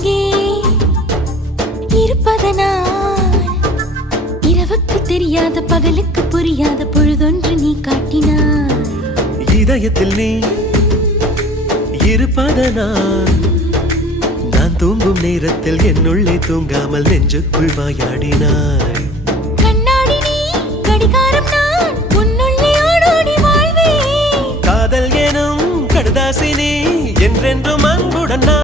அருகே இருப்பதனால் இரவுக்கு தெரியாத பகலுக்கு புரியாத பொழுதொன்று நீ காட்டினாய். இதயத்தில் நீ இருப்பதனால் நான் தூங்கும் நேரத்தில் என்னுள்ளே தூங்காமல் நெஞ்சுக்குள் வாயாடினாய். கண்ணாடி நீ கடிகாரம் நான் உன்னுள்ளே ஓடோடி வாழ்வே. காதல் எனும் கடுதாசி நீ என்றென்றும் அன்புடன்